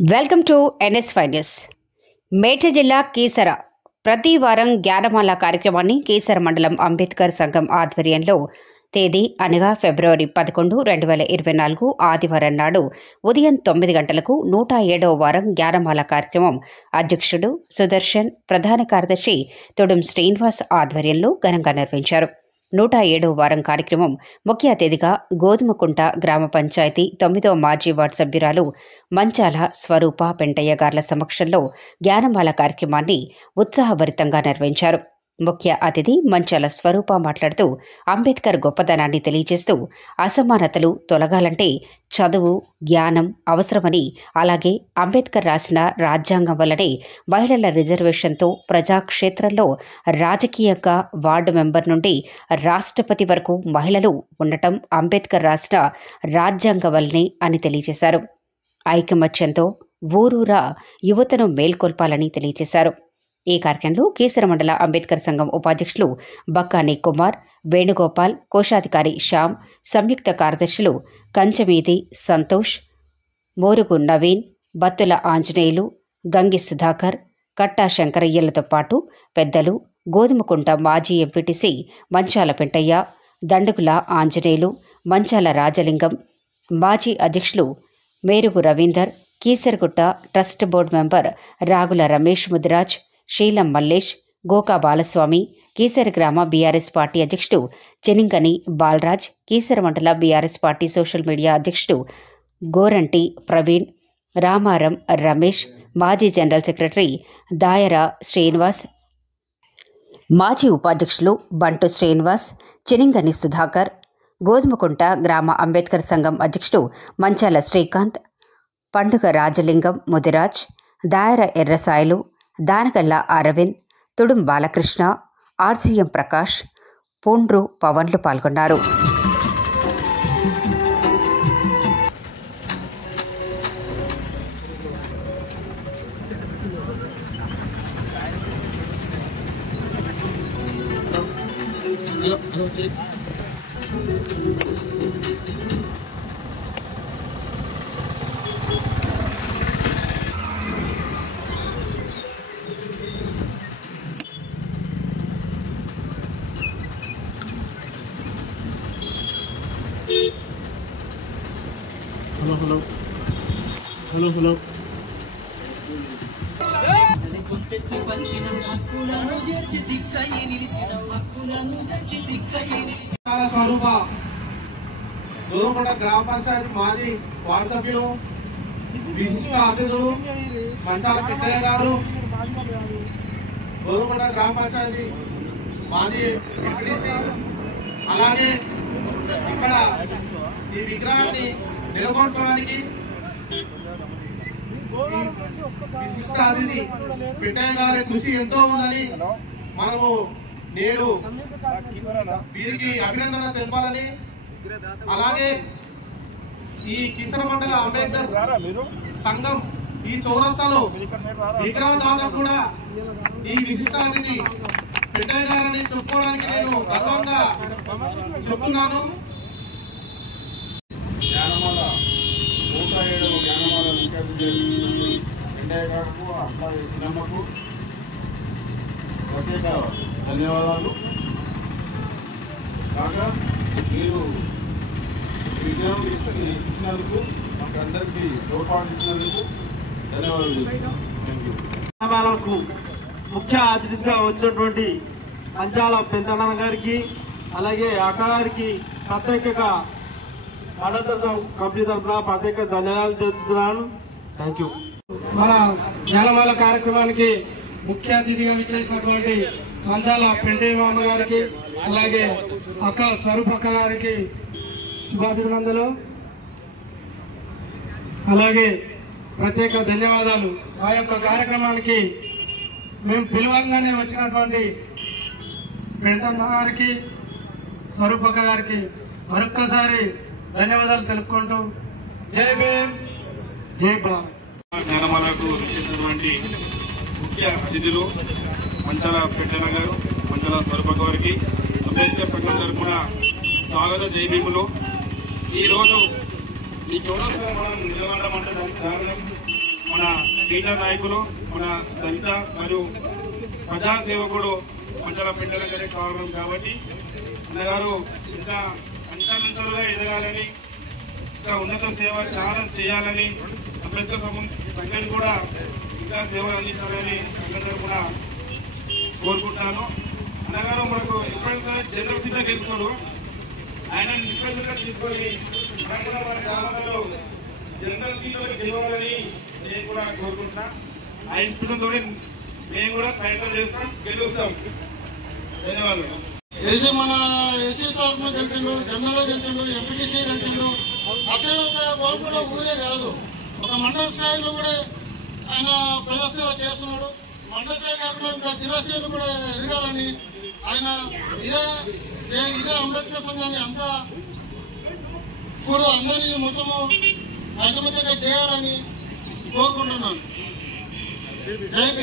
Welcome to NS5 news. Medchal జిల్లా కీసర ప్రతి వారం జ్ఞానమాల కార్యక్రమాన్ని కీసర మండలం అంబేద్కర్ సంఘం ఆధ్వర్యంలో తేదీ అనగా ఫిబ్రవరి 11, 2024 ఆదివారం నాడు ఉదయం 9 గంటలకు 107వ వారం జ్ఞానమాల కార్యక్రమం అధ్యక్షుడు సుదర్శన్, ప్రధాన కార్యదర్శి తొడుం శ్రీనివాస్ ఆధ్వర్యంలో ఘనంగా నిర్వహించారు. 107వ వారం కార్యక్రమం ముఖ్య అతిథిగా గోధుమకుంట గ్రామ పంచాయతీ 9వ మాజీ వార్డు సభ్యురాలు మంచాల స్వరూప పెంటయ్య గార్ల సమక్షంలో జ్ఞానమాల కార్యక్రమాన్ని ఉత్సాహభరితంగా నిర్వహించారు. ముఖ్య అతిథి మంచాల స్వరూప మాట్లాడుతూ అంబేద్కర్ గొప్పదనాన్ని తెలియజేస్తూ అసమానతలు తొలగాలంటే చదువు, జ్ఞానం అవసరమని, అలాగే అంబేద్కర్ రాసిన రాజ్యాంగం వల్లనే మహిళల రిజర్వేషన్తో ప్రజాక్షేత్రంలో రాజకీయంగా వార్డు మెంబర్ నుండి రాష్ట్రపతి వరకు మహిళలు ఉండటం అంబేద్కర్ రాసిన రాజ్యాంగం వల్లనే అని తెలియజేశారు. ఐకమత్యంతో ఊరూరా యువతను మేల్కొల్పాలని తెలియజేశారు. ఈ కార్యక్రమంలో కీసర మండల అంబేద్కర్ సంఘం ఉపాధ్యక్షులు బక్కాని కుమార్, వేణుగోపాల్, కోశాధికారి శ్యామ్, సంయుక్త కార్యదర్శులు కంచమీది సంతోష్, మోరుగు నవీన్, బత్తుల ఆంజనేయులు, గంగి సుధాకర్, కట్టా శంకరయ్యలతో పాటు పెద్దలు, గోధుమకుంట మాజీ ఎంపీటీసీ మంచాల పెంటయ్య, దండుగుల ఆంజనేయులు, మంచాల రాజలింగం, మాజీ అధ్యక్షులు Merugu Ravinder, Keesaragutta trust board member Ragula Ramesh Mudiraj, Seelam Mallesh, Goka Balaswamy, Keesara గ్రామ బీఆర్ఎస్ పార్టీ అధ్యక్షుడు చెనింగని బాలరాజ్, కీసర మండల బీఆర్ఎస్ పార్టీ సోషల్ మీడియా అధ్యక్షుడు గోరంటి ప్రవీణ్, రామారం రమేష్, మాజీ జనరల్ సెక్రటరీ దాయర శ్రీనివాస్, మాజీ ఉపాధ్యక్షులు బంటు శ్రీనివాస్, చెనింగని సుధాకర్, గోధుమకుంట గ్రామ అంబేద్కర్ సంఘం అధ్యక్షుడు మంచాల శ్రీకాంత్, పండుగ రాజలింగం ముదిరాజ్, దాయర ఎర్రసాయలు, దానగల్ల అరవింద్, తుడుం బాలకృష్ణ, RCM ప్రకాష్, పూండ్రు పవన్లు పాల్గొన్నారు. హలో స్వరూప గోధుమకుంట గ్రామ పంచాయతీ మాజీ వార్డు సభ్యులు, విశిష్ట అతిథులు మంచాల పెంటయ్య గారు, గోధుమకుంట గ్రామ పంచాయతీ మాజీ ఎంపీటీసీ, అలాగే ఇక్కడ ఈ విగ్రహాన్ని నెలకొల్పడానికి విశిష్ట అతిథి పెంటయ్య గారి కృషి ఎంతో ఉందని మనము నేడు వీరికి అభినందన తెలపాలని, అలాగే ఈ కీసర మండల అంబేద్కర్ సంఘం ఈ చౌరస్తాలో విగ్రహం దాదాపు కూడా ఈ విశిష్ట అతిథి పెంటయ్య గారిని చెప్పుకోవడానికి నేను గర్వంగా చెప్తున్నాను. జ్ఞానమాల 107వ జ్ఞానమాల ముఖ్య అతిథి పెంటయ్య గారికి, అట్లాగే చిన్నమ్మకు ప్రత్యేక ధన్యవాదాలు. కాగా మీరు విజయం ఇచ్చినందుకు, మాకు అందరికీ తోడ్పాటు ఇచ్చినందుకు ధన్యవాదాలు. Thank you. జ్ఞానమాలకు ముఖ్య అతిథిగా వచ్చినటువంటి మంచాల పెంటన్న గారికి, అలాగే అక్క గారికి ప్రత్యేకంగా మండల కంపెనీ తరఫున ప్రత్యేక ధన్యవాదాలు తెలుపుతున్నాను. Thank you. మన జ్ఞానమాల కార్యక్రమానికి ముఖ్య అతిథిగా విచ్చేసినటువంటి మంచాల పెంటయ్య మామ గారికి, అలాగే అక్క స్వరూపక్క గారికి శుభాభినందనలు, అలాగే ప్రత్యేక ధన్యవాదాలు. ఆ యొక్క కార్యక్రమానికి మేము పిలువంగానే వచ్చినటువంటి పెంటన్న గారికి, స్వరూపక్క గారికి మరొక్కసారి ధన్యవాదాలు తెలుపుకుంటూ జై భీమ్, జై భారత్. జ్ఞానమాలకు విచ్చేసినటువంటి ముఖ్య అతిథులు మంచాల పెంటయ్య గారు, మంచాల స్వరూప గారికి అంబేద్కర్ సంఘం తరఫున స్వాగత జై భీములు. ఈరోజు ఈ చౌరస్తా మనం నిలబడమంటే దానికి కారణం మన సీనియర్ నాయకులు, మన దళిత మరియు ప్రజాసేవకుడు మంచాల పెంటన్న గారి కారణం కాబట్టి అన్నగారు ఇంకా అంచెలంచెలుగా ఎదగాలని, ఇంకా ఉన్నత సేవ చాలా చేయాలని, అంబేద్కర్ సంఘాన్ని కూడా ఇంకా సేవలు అందించాలని సంఘం తరఫున కోరుకుంటున్నాను. అన్నగారు మనకు ఎప్పుడైనా జనరల్ సీట్లో గెలుస్తాడు, ఆయన నిష్పత్తిగా తీసుకొని మన గ్రామాలలో జనరల్ సీట్లో గెలవాలని నేను కూడా కోరుకుంటున్నా. ఆ ఇన్స్పిరేషన్తో మేము కూడా ప్రయత్నం చేస్తాం, గెలుస్తాం. ధన్యవాదాలు. మన ఎస్సీ తరఫున గెలిచిండు, జనరల్లో గెలిచిండు, ఎంపీటీసీ గెలిచిండు. అదే ఒక కోరుకున్న ఊరే కాదు, ఒక మండల స్థాయిలో కూడా ఆయన ప్రదర్శన చేస్తున్నాడు. మండల స్థాయి కాకుండా ఇంకా జిల్లా స్థాయిలో కూడా ఎదగాలని ఆయన ఇదే అంబేద్కర్ సంఘాన్ని అంతా కూడా అందరినీ మొత్తము ఐకమత్యంగా చేయాలని కోరుకుంటున్నాను. జై భీమ్.